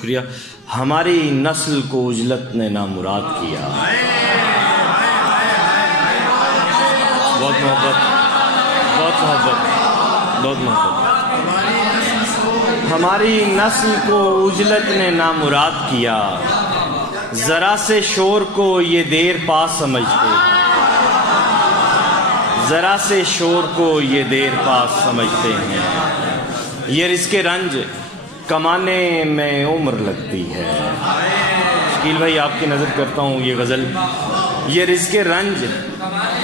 شکریہ. ہماری نسل کو عجلت نے نامراد کیا. بہت محبت، بہت محبت، بہت محبت. ہماری نسل کو عجلت نے نامراد کیا، ذرا سے شور کو یہ دیر پا سمجھتے ہیں، ذرا سے شور کو یہ دیر پا سمجھتے ہیں. یہ رزق رنج کمانے میں عمر لگتی ہے. شکیل بھائی آپ کی نظر کرتا ہوں یہ غزل. یہ رزق رنج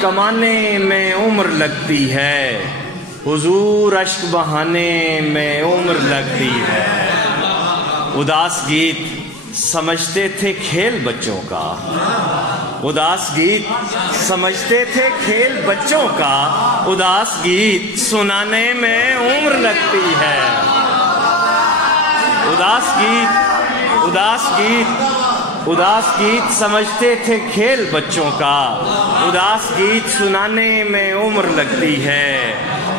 کمانے میں عمر لگتی ہے، حضور اشک بہانے میں عمر لگتی ہے. اداس گیت سمجھتے تھے کھیل بچوں کا، اداس گیت سمجھتے تھے کھیل بچوں کا، اداس گیت سنانے میں عمر لگتی ہے. اداس گیت، اداس گیت، اداس گیت سمجھتے تھے کھیل بچوں کا، اداس گیت سنانے میں عمر لگتی ہے.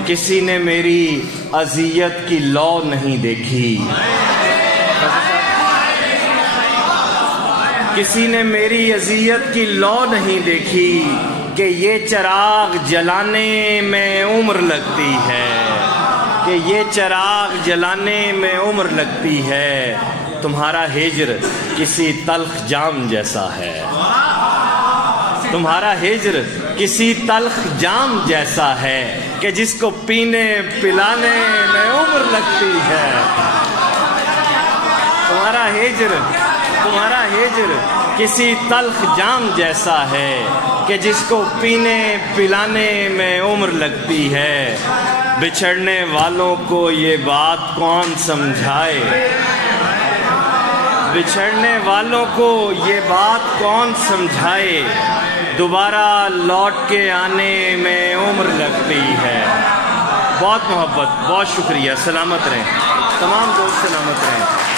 کسی نے میری اذیت کی لو نہیں دیکھی، کسی نے میری اذیت کی لو نہیں دیکھی، کہ یہ چراغ جلانے میں عمر لگتی ہے، کہ یہ چراغ جلانے میں عمر لگتی ہے. تمہارا ہجر کسی تلخ جام جیسا ہے، تمہارا ہجر کسی تلخ جام جیسا ہے، کہ جس کو پینے پلانے میں عمر لگتی ہے. تمہارا ہجر کسی تلخ جام جیسا ہے، کہ جس کو پینے پلانے میں عمر لگتی ہے. بچھڑنے والوں کو یہ بات کون سمجھائے، بچھڑنے والوں کو یہ بات کون سمجھائے، دوبارہ لوٹ کے آنے میں عمر لگتی ہے. بہت محبت، بہت شکریہ. سلامت رہیں تمام دوست، سلامت رہیں.